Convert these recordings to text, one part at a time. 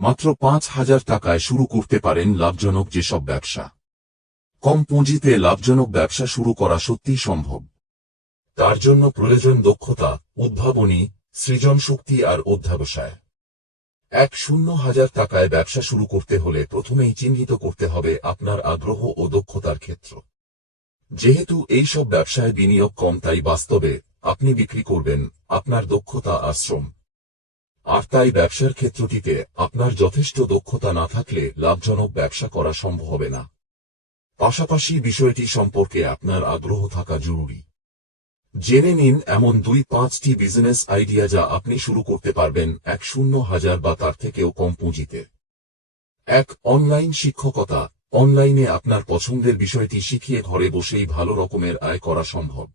মাত্র ৫,০০০ টাকায় শুরু করতে পারেন লাভজনক যেসব ব্যবসা। কম পুঁজিতে লাভজনক ব্যবসা শুরু করা সত্যিই সম্ভব। তার জন্য প্রয়োজন দক্ষতা, উদ্ভাবনী, সৃজন শক্তি আর অধ্যবসায়। ১,০০০০ টাকায় ব্যবসা শুরু করতে হলে প্রথমেই চিহ্নিত করতে হবে আপনার আগ্রহ ও দক্ষতার ক্ষেত্র। যেহেতু এইসব ব্যবসায় বিনিয়োগ কম, তাই বাস্তবে আপনি বিক্রি করবেন আপনার দক্ষতা আর শ্রম। আর তাই ব্যবসার ক্ষেত্রটিতে আপনার যথেষ্ট দক্ষতা না থাকলে লাভজনক ব্যবসা করা সম্ভব হবে না। পাশাপাশি বিষয়টি সম্পর্কে আপনার আগ্রহ থাকা জরুরি। জেনে নিন এমন ২-৫টি বিজনেস আইডিয়া যা আপনি শুরু করতে পারবেন ১,০০০০ বা তার থেকেও কম পুঁজিতে। ১. অনলাইন শিক্ষকতা। অনলাইনে আপনার পছন্দের বিষয়টি শিখিয়ে ঘরে বসেই ভালো রকমের আয় করা সম্ভব।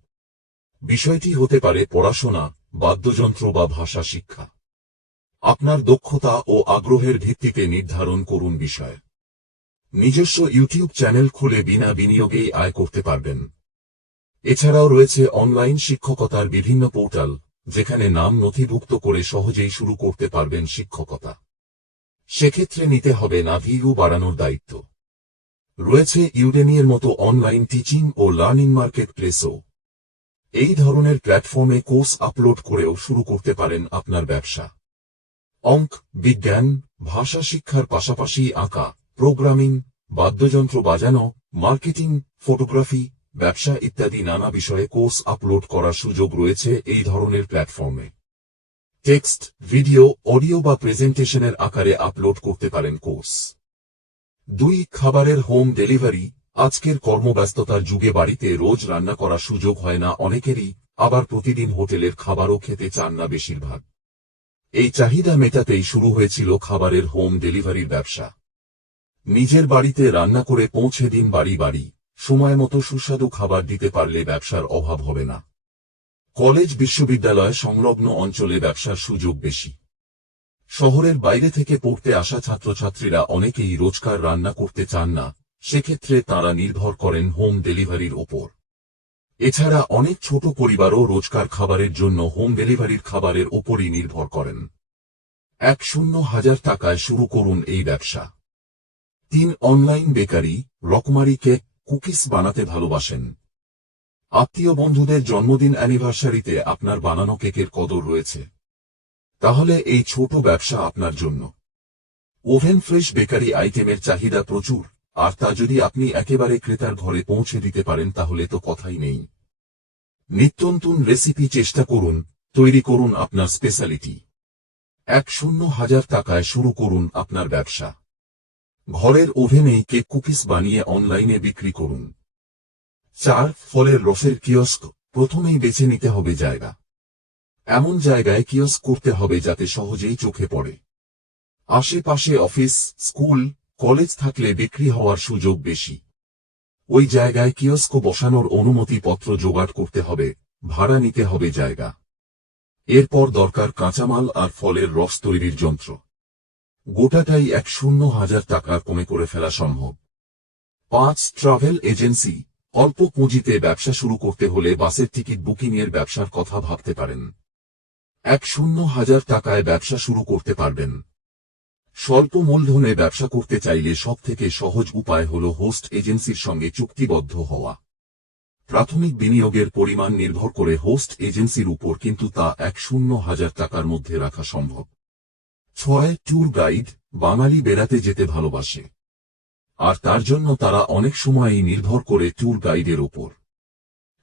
বিষয়টি হতে পারে পড়াশোনা, বাদ্যযন্ত্র বা ভাষা শিক্ষা। আপনার দক্ষতা ও আগ্রহের ভিত্তিতে নির্ধারণ করুন বিষয়। নিজস্ব ইউটিউব চ্যানেল খুলে বিনা বিনিয়োগেই আয় করতে পারবেন। এছাড়াও রয়েছে অনলাইন শিক্ষকতার বিভিন্ন পোর্টাল, যেখানে নাম নথিভুক্ত করে সহজেই শুরু করতে পারবেন শিক্ষকতা। সেক্ষেত্রে নিতে হবে না ভিউ বাড়ানোর দায়িত্ব। রয়েছে ইউডেমির মতো অনলাইন টিচিং ও লার্নিং মার্কেট প্লেসও। এই ধরনের প্ল্যাটফর্মে কোর্স আপলোড করেও শুরু করতে পারেন আপনার ব্যবসা। অঙ্ক, বিজ্ঞান, ভাষা শিক্ষার পাশাপাশি আঁকা, প্রোগ্রামিং, বাদ্যযন্ত্র বাজানো, মার্কেটিং, ফটোগ্রাফি, ব্যবসা ইত্যাদি নানা বিষয়ে কোর্স আপলোড করার সুযোগ রয়েছে এই ধরনের প্ল্যাটফর্মে। টেক্সট, ভিডিও, অডিও বা প্রেজেন্টেশনের আকারে আপলোড করতে পারেন কোর্স। ২. খাবারের হোম ডেলিভারি। আজকের কর্মব্যস্ততার যুগে বাড়িতে রোজ রান্না করার সুযোগ হয় না অনেকেরই, আবার প্রতিদিন হোটেলের খাবারও খেতে চান না বেশিরভাগ। এই চাহিদা মেটাতেই শুরু হয়েছিল খাবারের হোম ডেলিভারির ব্যবসা। নিজের বাড়িতে রান্না করে পৌঁছে দিন বাড়ি বাড়ি, সময় মতো সুস্বাদু খাবার দিতে পারলে ব্যবসার অভাব হবে না। কলেজ বিশ্ববিদ্যালয় সংলগ্ন অঞ্চলে ব্যবসার সুযোগ বেশি। শহরের বাইরে থেকে পড়তে আসা ছাত্রছাত্রীরা অনেকেই রোজকার রান্না করতে চান না, সেক্ষেত্রে তারা নির্ভর করেন হোম ডেলিভারির ওপর। এছাড়া অনেক ছোট পরিবারও রোজকার খাবারের জন্য হোম ডেলিভারির খাবারের ওপরই নির্ভর করেন। ১,০০০০ টাকায় শুরু করুন এই ব্যবসা। ৩. Online bakery. রকমারি কেক, কুকিজ বানাতে ভালোবাসেন? আত্মীয় বন্ধুদের জন্মদিন অ্যানিভার্সারিতে আপনার বানানো কেকের কদর রয়েছে? তাহলে এই ছোট ব্যবসা আপনার জন্য। ওভেন ফ্রেশ বেকারি আইটেমের চাহিদা প্রচুর, আর তা যদি আপনি একেবারে ক্রেতার ঘরে পৌঁছে দিতে পারেন তাহলে তো কথাই নেই। নিত্যনতুন রেসিপি চেষ্টা করুন, তৈরি করুন আপনার স্পেশালিটি। ১,০০০০ টাকায় শুরু করুন আপনার ব্যবসা। ঘরের ওভেনেই কেক কুকিজ বানিয়ে অনলাইনে বিক্রি করুন। ৪. ফলের রসের কিয়স্ক। প্রথমেই বেছে নিতে হবে জায়গা। এমন জায়গায় কিয়স্ক করতে হবে যাতে সহজেই চোখে পড়ে। আশেপাশে অফিস, স্কুল, কলেজ থাকলে বিক্রি হওয়ার সুযোগ বেশি। ওই জায়গায় কিয়স্ক বসানোর অনুমতিপত্র জোগাড় করতে হবে, ভাড়া নিতে হবে জায়গা। এরপর দরকার কাঁচামাল আর ফলের রস তৈরির যন্ত্র। গোটাটাই ১,০০০০ টাকার কমে করে ফেলা সম্ভব। ৫. Travel agency. অল্প পুঁজিতে ব্যবসা শুরু করতে হলে বাসের টিকিট বুকিংয়ের ব্যবসার কথা ভাবতে পারেন। ১,০০০০ টাকায় ব্যবসা শুরু করতে পারবেন। স্বল্প মূলধনে ব্যবসা করতে চাইলে সবথেকে সহজ উপায় হল হোস্ট এজেন্সির সঙ্গে চুক্তিবদ্ধ হওয়া। প্রাথমিক বিনিয়োগের পরিমাণ নির্ভর করে হোস্ট এজেন্সির উপর, কিন্তু তা ১,০০০০ টাকার মধ্যে রাখা সম্ভব। ৬. Tour guide. বাঙালি বেড়াতে যেতে ভালোবাসে, আর তার জন্য তারা অনেক সময়ই নির্ভর করে ট্যুর গাইডের ওপর।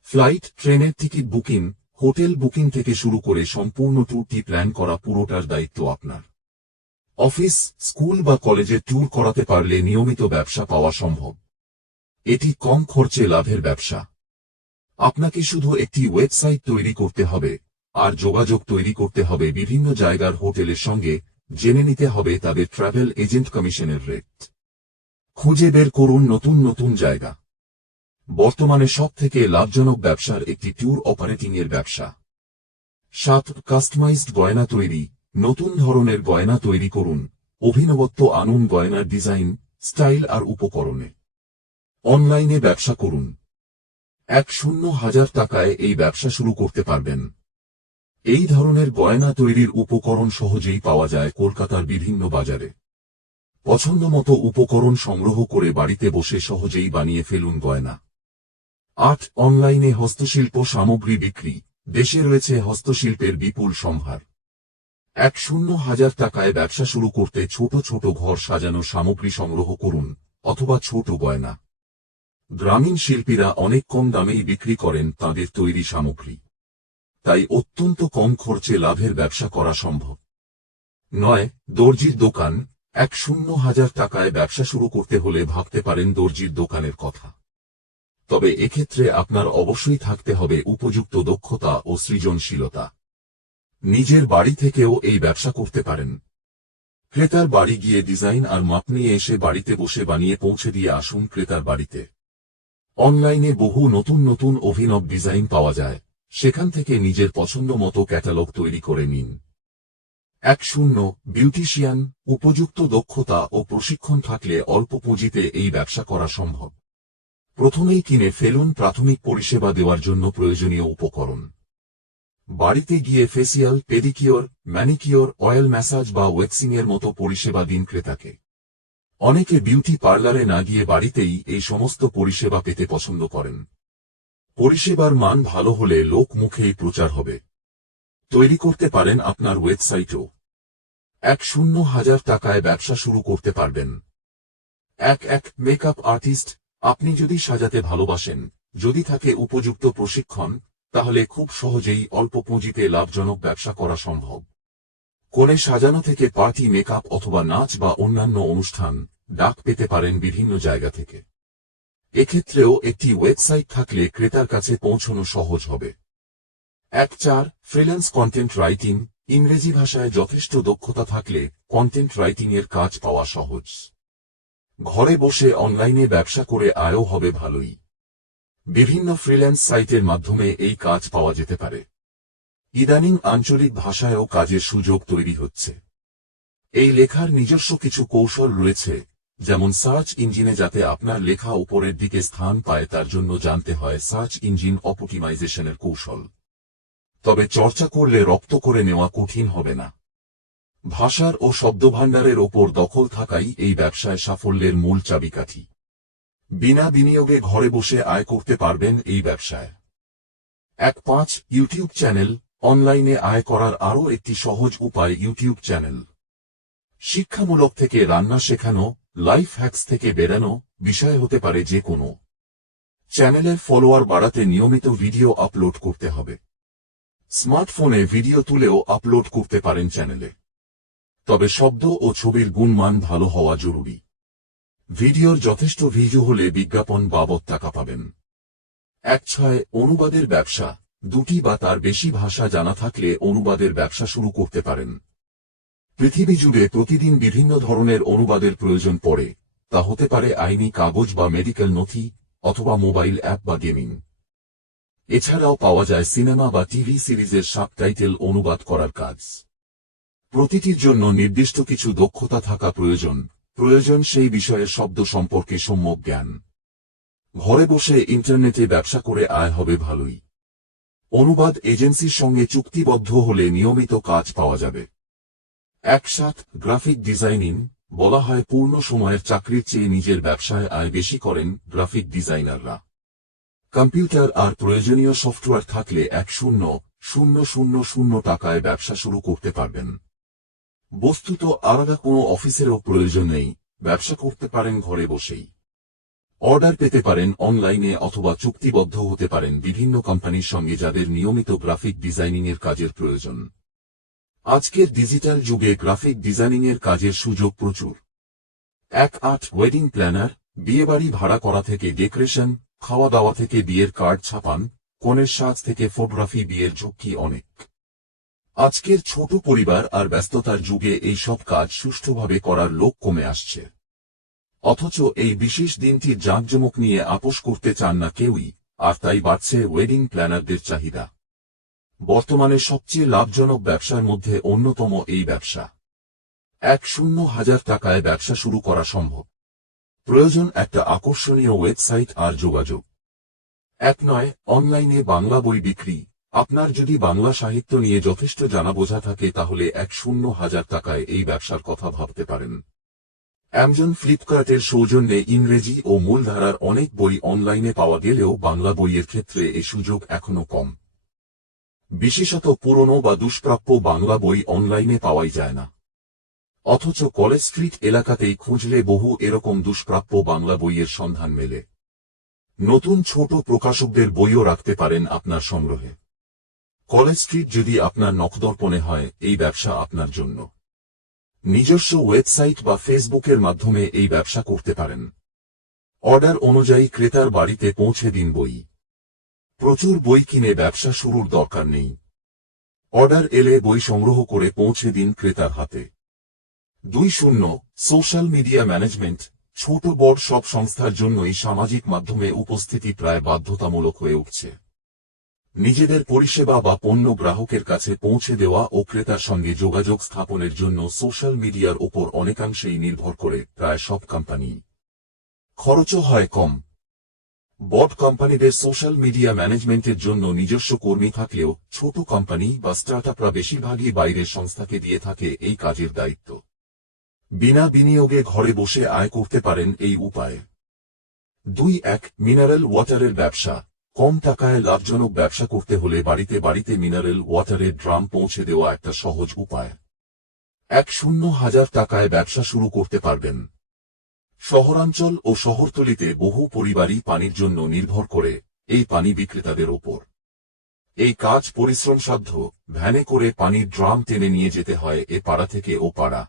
ফ্লাইট, ট্রেনের টিকিট বুকিং, হোটেল বুকিং থেকে শুরু করে সম্পূর্ণ ট্যুরটি প্ল্যান করা পুরোটার দায়িত্ব আপনার। অফিস, স্কুল বা কলেজে ট্যুর করাতে পারলে নিয়মিত ব্যবসা পাওয়া সম্ভব। এটি কম খরচে লাভের ব্যবসা। আপনাকে শুধু একটি ওয়েবসাইট তৈরি করতে হবে, আর যোগাযোগ তৈরি করতে হবে বিভিন্ন জায়গার হোটেলের সঙ্গে, জেনে নিতে হবে তাদের ট্রাভেল এজেন্ট কমিশনের রেট। খুঁজে বের করুন নতুন নতুন জায়গা। বর্তমানে সবথেকে লাভজনক ব্যবসার একটি ট্যুর অপারেটিংয়ের ব্যবসা। ৭. কাস্টমাইজড গয়না তৈরি। নতুন ধরনের গয়না তৈরি করুন, অভিনবত্ব আনুন গয়নার ডিজাইন, স্টাইল আর উপকরণে। অনলাইনে ব্যবসা করুন। ১,০০০০ টাকায় এই ব্যবসা শুরু করতে পারবেন। এই ধরনের গয়না তৈরির উপকরণ সহজেই পাওয়া যায় কলকাতার বিভিন্ন বাজারে। পছন্দমতো উপকরণ সংগ্রহ করে বাড়িতে বসে সহজেই বানিয়ে ফেলুন গয়না। ৮. অনলাইনে হস্তশিল্প সামগ্রী বিক্রি। দেশে রয়েছে হস্তশিল্পের বিপুল সম্ভার। ১০০০০ টাকায় ব্যবসা শুরু করতে ছোট ছোট ঘর সাজানো সামগ্রী সংগ্রহ করুন, অথবা ছোট গয়না। গ্রামীণ শিল্পীরা অনেক কম দামেই বিক্রি করেন তাদের তৈরি সামগ্রী, তাই অত্যন্ত কম খরচে লাভের ব্যবসা করা সম্ভব। ৯. দর্জির দোকান। ১০০০০ টাকায় ব্যবসা শুরু করতে হলে ভাবতে পারেন দর্জির দোকানের কথা। তবে এক্ষেত্রে আপনার অবশ্যই থাকতে হবে উপযুক্ত দক্ষতা ও সৃজনশীলতা। নিজের বাড়ি থেকেও এই ব্যবসা করতে পারেন। ক্রেতার বাড়ি গিয়ে ডিজাইন আর মাপ নিয়ে এসে বাড়িতে বসে বানিয়ে পৌঁছে দিয়ে আসুন ক্রেতার বাড়িতে। অনলাইনে বহু নতুন নতুন অভিনব ডিজাইন পাওয়া যায়, সেখান থেকে নিজের পছন্দ মতো ক্যাটালগ তৈরি করে নিন। ১০. বিউটিশিয়ান। উপযুক্ত দক্ষতা ও প্রশিক্ষণ থাকলে অল্প পুঁজিতে এই ব্যবসা করা সম্ভব। প্রথমেই কিনে ফেলুন প্রাথমিক পরিষেবা দেওয়ার জন্য প্রয়োজনীয় উপকরণ। বাড়িতে গিয়ে facial, pedicure, manicure, oil massage বা ওয়েক্সিংয়ের মতো পরিষেবা দিন ক্রেতাকে। অনেকে বিউটি পার্লারে না গিয়ে বাড়িতেই এই সমস্ত পরিষেবা পেতে পছন্দ করেন। পরিষেবার মান ভালো হলে লোক মুখেই প্রচার হবে। তৈরি করতে পারেন আপনার ওয়েবসাইটও। ১০০০০০ টাকায় ব্যবসা শুরু করতে পারবেন। ১. Makeup artist. আপনি যদি সাজাতে ভালোবাসেন, যদি থাকে উপযুক্ত প্রশিক্ষণ, তাহলে খুব সহজেই অল্প পুঁজিতে লাভজনক ব্যবসা করা সম্ভব। কোণে সাজানো থেকে পার্টি মেকআপ অথবা নাচ বা অন্যান্য অনুষ্ঠান, ডাক পেতে পারেন বিভিন্ন জায়গা থেকে। এক্ষেত্রেও একটি ওয়েবসাইট থাকলে ক্রেতার কাছে পৌঁছানো সহজ হবে। ১. Freelance content writing. ইংরেজি ভাষায় যথেষ্ট দক্ষতা থাকলে কন্টেন্ট রাইটিংয়ের কাজ পাওয়া সহজ। ঘরে বসে অনলাইনে ব্যবসা করে আয়ও হবে ভালোই। বিভিন্ন ফ্রিল্যান্স সাইটের মাধ্যমে এই কাজ পাওয়া যেতে পারে। ইদানিং আঞ্চলিক ভাষায়ও কাজের সুযোগ তৈরি হচ্ছে। এই লেখার নিজস্ব কিছু কৌশল রয়েছে, যেমন সার্চ ইঞ্জিনে যাতে আপনার লেখা উপরের দিকে স্থান পায় তার জন্য জানতে হয় সার্চ ইঞ্জিন অপটিমাইজেশনের কৌশল। তবে চর্চা করলে রপ্ত করে নেওয়া কঠিন হবে না। ভাষার ও শব্দভাণ্ডারের ওপর দখল থাকাই এই ব্যবসায় সাফল্যের মূল চাবিকাঠি। বিনা বিনিয়োগে ঘরে বসে আয় করতে পারবেন এই ব্যবসায়। ১. YouTube channel. অনলাইনে আয় করার আরও একটি সহজ উপায় ইউটিউব চ্যানেল। শিক্ষামূলক থেকে রান্না শেখানো, লাইফ হ্যাকস থেকে বেরানো, বিষয় হতে পারে যে কোনো। চ্যানেলের ফলোয়ার বাড়াতে নিয়মিত ভিডিও আপলোড করতে হবে। স্মার্টফোনে ভিডিও তুলেও আপলোড করতে পারেন চ্যানেলে। তবে শব্দ ও ছবির গুণমান ভালো হওয়া জরুরি। ভিডিওর যথেষ্ট ভিউ হলে বিজ্ঞাপন বাবদ টাকা পাবেন। ১. অনুবাদের ব্যবসা। দুটি বা তার বেশি ভাষা জানা থাকলে অনুবাদের ব্যবসা শুরু করতে পারেন। পৃথিবী জুড়ে প্রতিদিন বিভিন্ন ধরনের অনুবাদের প্রয়োজন পড়ে, তা হতে পারে আইনি কাগজ বা মেডিকেল নথি, অথবা মোবাইল অ্যাপ বা গেমিং। এছাড়াও পাওয়া যায় সিনেমা বা টিভি সিরিজের সাবটাইটেল অনুবাদ করার কাজ। প্রতিটির জন্য নির্দিষ্ট কিছু দক্ষতা থাকা প্রয়োজন সেই বিষয়ের শব্দ সম্পর্কে সম্যক জ্ঞান। ঘরে বসে ইন্টারনেটে ব্যবসা করে আয় হবে ভালোই। অনুবাদ এজেন্সির সঙ্গে চুক্তিবদ্ধ হলে নিয়মিত কাজ পাওয়া যাবে। ১. Graphic designing. বলা হয় পূর্ণ সময়ের চাকরির চেয়ে নিজের ব্যবসায় আয় বেশি করেন গ্রাফিক ডিজাইনাররা। কম্পিউটার আর প্রয়োজনীয় সফটওয়্যার থাকলে ১০০০০ টাকায় ব্যবসা শুরু করতে পারবেন। বস্তুত আলাদা কোনো অফিসেরও প্রয়োজন নেই, ব্যবসা করতে পারেন ঘরে বসেই। অর্ডার পেতে পারেন অনলাইনে অথবা চুক্তিবদ্ধ হতে পারেন বিভিন্ন কোম্পানির সঙ্গে যাদের নিয়মিত গ্রাফিক ডিজাইনিংয়ের কাজের প্রয়োজন। আজকের ডিজিটাল যুগে গ্রাফিক ডিজাইনিংয়ের কাজের সুযোগ প্রচুর। ১. Wedding planner. বিয়েবাড়ি ভাড়া করা থেকে ডেকোরেশন, খাওয়া দাওয়া থেকে বিয়ের কার্ড ছাপান, কনের সাজ থেকে ফটোগ্রাফি, বিয়ের ঝুঁকি অনেক। আজকের ছোট পরিবার আর ব্যস্ততার যুগে এই সব কাজ সুষ্ঠুভাবে করার লোক কমে আসছে। অথচ এই বিশেষ দিনটির জাঁকজমক নিয়ে আপোস করতে চান না কেউই, আর তাই বাড়ছে ওয়েডিং প্ল্যানারদের চাহিদা। বর্তমানে সবচেয়ে লাভজনক ব্যবসার মধ্যে অন্যতম এই ব্যবসা। ১০০০০০ টাকায় ব্যবসা শুরু করা সম্ভব। প্রয়োজন একটা আকর্ষণীয় ওয়েবসাইট আর যোগাযোগ। ১. অনলাইনে বাংলা বই বিক্রি। আপনার যদি বাংলা সাহিত্য নিয়ে যথেষ্ট জানা বোঝা থাকে তাহলে 1,000,000 টাকায় এই ব্যবসার কথা ভাবতে পারেন। অ্যামাজন ফ্লিপকার্টের সৌজন্যে ইংরেজি ও মূলধারার অনেক বই অনলাইনে পাওয়া গেলেও বাংলা বইয়ের ক্ষেত্রে এই সুযোগ এখনো কম। বিশেষত পুরনো বা দুষ্প্রাপ্য বাংলা বই অনলাইনে পাওয়াই যায় না। অথচ কলেজ স্ট্রিট এলাকাতেই খুঁজলে বহু এরকম দুষ্প্রাপ্য বাংলা বইয়ের সন্ধান মেলে। নতুন ছোট প্রকাশকদের বইও রাখতে পারেন আপনার সংগ্রহে। কলেজ স্ট্রিট যদি আপনার নখদর্পণে হয়, এই ব্যবসা আপনার জন্য। নিজস্ব ওয়েবসাইট বা ফেসবুকের মাধ্যমে এই ব্যবসা করতে পারেন। অর্ডার অনুযায়ী ক্রেতার বাড়িতে পৌঁছে দিন বই। প্রচুর বই কিনে ব্যবসা শুরুর দরকার নেই। অর্ডার এলে বই সংগ্রহ করে পৌঁছে দিন ক্রেতার হাতে। 2 সোশ্যাল মিডিয়া ম্যানেজমেন্ট। ছোট বড় সব সংস্থার জন্যই সামাজিক মাধ্যমে উপস্থিতি প্রায় বাধ্যতামূলক হয়ে উঠছে। নিজেদের পরিষেবা বা পণ্য গ্রাহকের কাছে পৌঁছে দেওয়া ও ক্রেতার সঙ্গে যোগাযোগ স্থাপনের জন্য সোশ্যাল মিডিয়ার ওপর অনেকাংশেই নির্ভর করে প্রায় সব কোম্পানি। খরচও হয় কম। বড় কোম্পানিদের সোশ্যাল মিডিয়া ম্যানেজমেন্টের জন্য নিজস্ব কর্মী থাকলেও ছোট কোম্পানি বা স্টার্টআপরা বেশিরভাগই বাইরের সংস্থাকে দিয়ে থাকে এই কাজের দায়িত্ব। বিনা বিনিয়োগে ঘরে বসে আয় করতে পারেন এই উপায়ে। 2 মিনারেল ওয়াটারের ব্যবসা। কম টাকায় লাভজনক ব্যবসা করতে হলে বাড়িতে বাড়িতে মিনারেল ওয়াটারের ড্রাম পৌঁছে দেওয়া একটা সহজ উপায়। 1,000,000 টাকায় ব্যবসা শুরু করতে পারবেন। শহরাঞ্চল ও শহরতলিতে বহু পরিবারই পানির জন্য নির্ভর করে এই পানি বিক্রেতাদের ওপর। এই কাজ পরিশ্রমসাধ্য। ভ্যানে করে পানির ড্রাম টেনে নিয়ে যেতে হয় এ পাড়া থেকে ও পাড়া।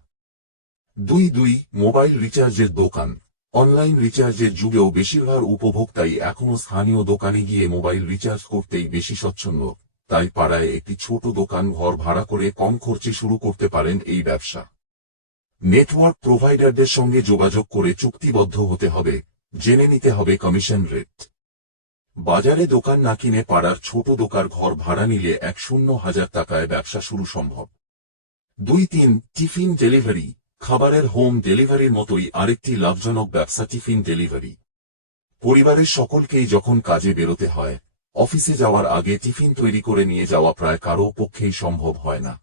2 মোবাইল রিচার্জের দোকান। অনলাইন রিচার্জের যুগেও বেশিরভাগ উপভোক্তাই এখনও স্থানীয় দোকানে গিয়ে মোবাইল রিচার্জ করতেই বেশি স্বচ্ছন্দ। তাই পাড়ায় একটি ছোট দোকান ঘর ভাড়া করে কম খরচে শুরু করতে পারেন এই ব্যবসা। নেটওয়ার্ক প্রোভাইডারদের সঙ্গে যোগাযোগ করে চুক্তিবদ্ধ হতে হবে, জেনে নিতে হবে কমিশন রেট। বাজারে দোকান না কিনে পাড়ার ছোট দোকান ঘর ভাড়া নিলে 1,000,000 টাকায় ব্যবসা শুরু সম্ভব। 2 টিফিন ডেলিভারি। খাবারের হোম ডেলিভারির মতোই আরেকটি লাভজনক ব্যবসা টিফিন ডেলিভারি। পরিবারের সকলকেই যখন কাজে বেরোতে হয়, অফিসে যাওয়ার আগে টিফিন তৈরি করে নিয়ে যাওয়া প্রায় কারও পক্ষেই সম্ভব হয় না।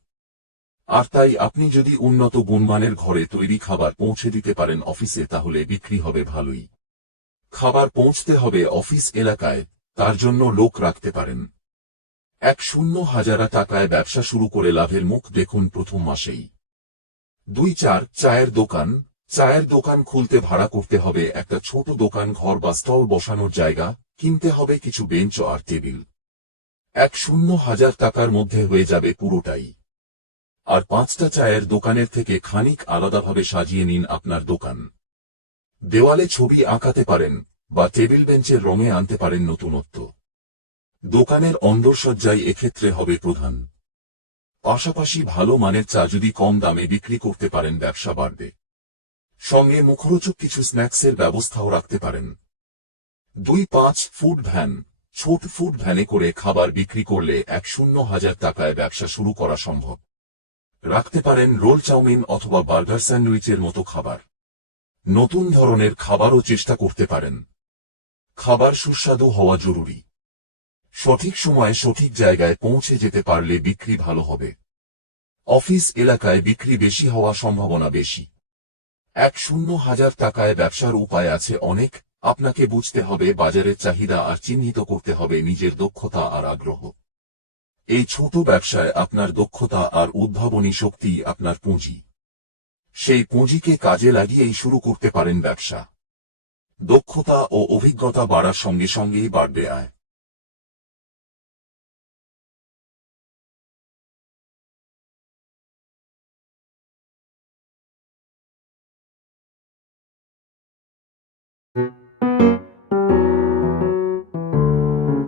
আর তাই আপনি যদি উন্নত গুণমানের ঘরে তৈরি খাবার পৌঁছে দিতে পারেন অফিসে, তাহলে বিক্রি হবে ভালোই। খাবার পৌঁছতে হবে অফিস এলাকায়, তার জন্য লোক রাখতে পারেন। 1,000,000 টাকায় ব্যবসা শুরু করে লাভের মুখ দেখুন প্রথম মাসেই। 2 চায়ের দোকান। চায়ের দোকান খুলতে ভাড়া করতে হবে একটা ছোট দোকান ঘর বা স্টল বসানোর জায়গা, কিনতে হবে কিছু বেঞ্চ আর টেবিল। 1,000,000 টাকার মধ্যে হয়ে যাবে পুরোটাই। আর 5টা চায়ের দোকানের থেকে খানিক আলাদাভাবে সাজিয়ে নিন আপনার দোকান। দেওয়ালে ছবি আঁকাতে পারেন বা টেবিল বেঞ্চের রঙে আনতে পারেন নতুনত্ব। দোকানের অন্দরসজ্জাই এক্ষেত্রে হবে প্রধান। পাশাপাশি ভালো মানের চা যদি কম দামে বিক্রি করতে পারেন, ব্যবসা বাড়বে। সঙ্গে মুখরোচক কিছু স্ন্যাক্সের ব্যবস্থাও রাখতে পারেন। 2 ফুড ভ্যান। ছোট ফুড ভ্যানে করে খাবার বিক্রি করলে 1,000,000 টাকায় ব্যবসা শুরু করা সম্ভব। রাখতে পারেন রোল, চাউমিন অথবা বার্গার, স্যান্ডউইচের মতো খাবার। নতুন ধরনের খাবারও চেষ্টা করতে পারেন। খাবার সুস্বাদু হওয়া জরুরি। সঠিক সময়ে সঠিক জায়গায় পৌঁছে যেতে পারলে বিক্রি ভালো হবে। অফিস এলাকায় বিক্রি বেশি হওয়ার সম্ভাবনা বেশি। 1,000,000 টাকায় ব্যবসার উপায় আছে অনেক। আপনাকে বুঝতে হবে বাজারের চাহিদা আর চিহ্নিত করতে হবে নিজের দক্ষতা আর আগ্রহ। এই ছোট ব্যবসায় আপনার দক্ষতা আর উদ্ভাবনী শক্তি আপনার পুঁজি। সেই পুঁজিকে কাজে লাগিয়েই শুরু করতে পারেন ব্যবসা। দক্ষতা ও অভিজ্ঞতা বাড়ার সঙ্গে সঙ্গেই বাড়বে আয়।